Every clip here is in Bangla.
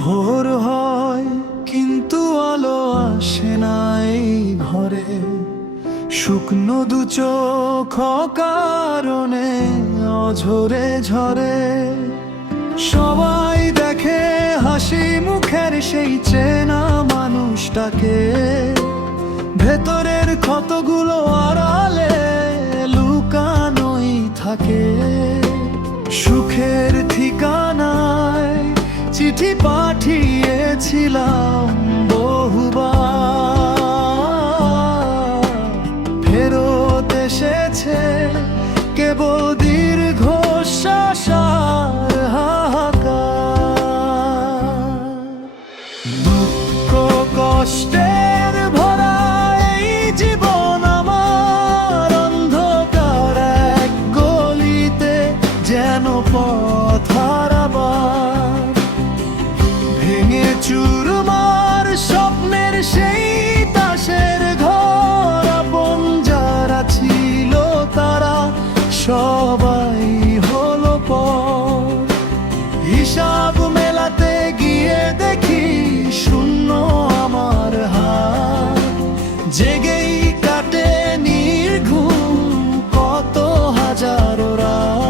ভোর হয় কিন্তু আলো আসে না এই ঘরে, শুকনো দু চোখ কারণে অঝরে ঝরে। সবাই দেখে হাসি মুখের সেই চেনা মানুষটাকে, ভেতরের ক্ষতগুলো আড়ালে লুকানোই থাকে। সুখের ঠিকানায় চিঠি পাঠিয়েছিলাম বহুবার, ফেরত এসেছে কেবল দীর্ঘশ্বাস আর হাহাকার। দুঃখ কষ্টের ভরা এই জীবন আমার, অন্ধকার এক গলিতে যেন পথ হারাবার। ভেঙে চুরমার স্বপ্নের সেই তাসের ঘর, আপন যারা ছিল তারা সবাই হলো পর। হিসাব মেলাতে গিয়ে দেখি শূন্য আমার হাত, জেগেই কাটে নির্ঘুম কত হাজারো রাত।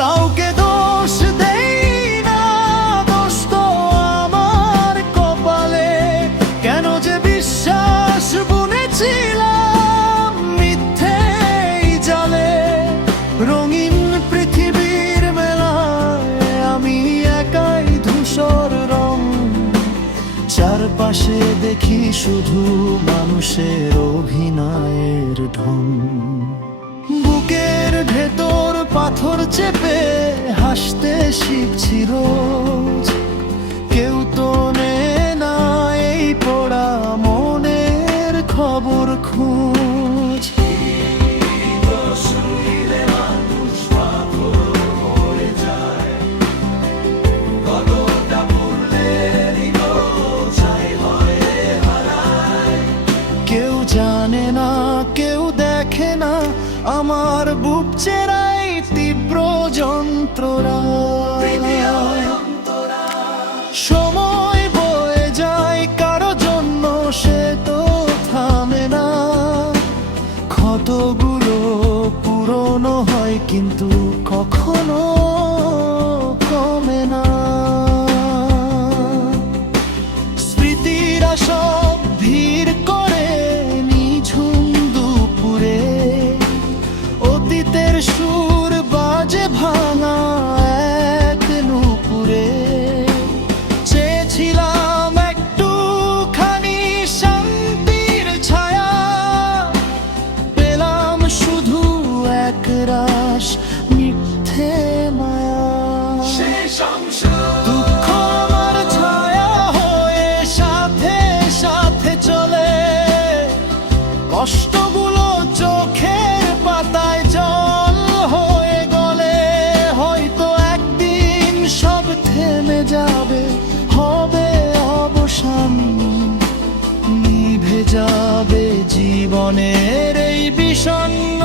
কাউকে দোষ দেই না, দোষ তো আমার কপালে। কেন যে বিশ্বাস বুনেছিলাম মিথ্যেই জালে। রঙিন পৃথিবীর মেলায় আমি একাই ধূসর রং, চারপাশে দেখি শুধু মানুষের অভিনয়ের ঢং। বুকের ভেতর পাথর চেপে হাসতে শিখছি রোজ, কেউ তো নেয় না এই পোড়া মনের খবর খোঁজ। কেউ জানে না, কেউ দেখে না আমার বুক চেরাই তীব্র যন্ত্রণা। সময় বয়ে যায় কারো জন্য, সে তো থামে না। ক্ষতগুলো পুরনো হয় কিন্তু কখনো কমে না। স্মৃতিরা সব ভিড় করে নিঝুম দুপুরে, অতীতের সুর বাজে ভাঙা এক নুপুরে। চেয়েছিলাম একটুখানি শান্তির ছায়া, পেলাম শুধু এক রাশ মিথ্যে মায়া। দুঃখ আমার ছায়া হয়ে সাথে সাথে চলে, কষ্টগুলো চোখের পাতায় জল হয়ে গলে। হয়তো একদিন সব থেমে যাবে, হবে অবসান, নিভে যাবে জীবনের এই বিষণ্ণ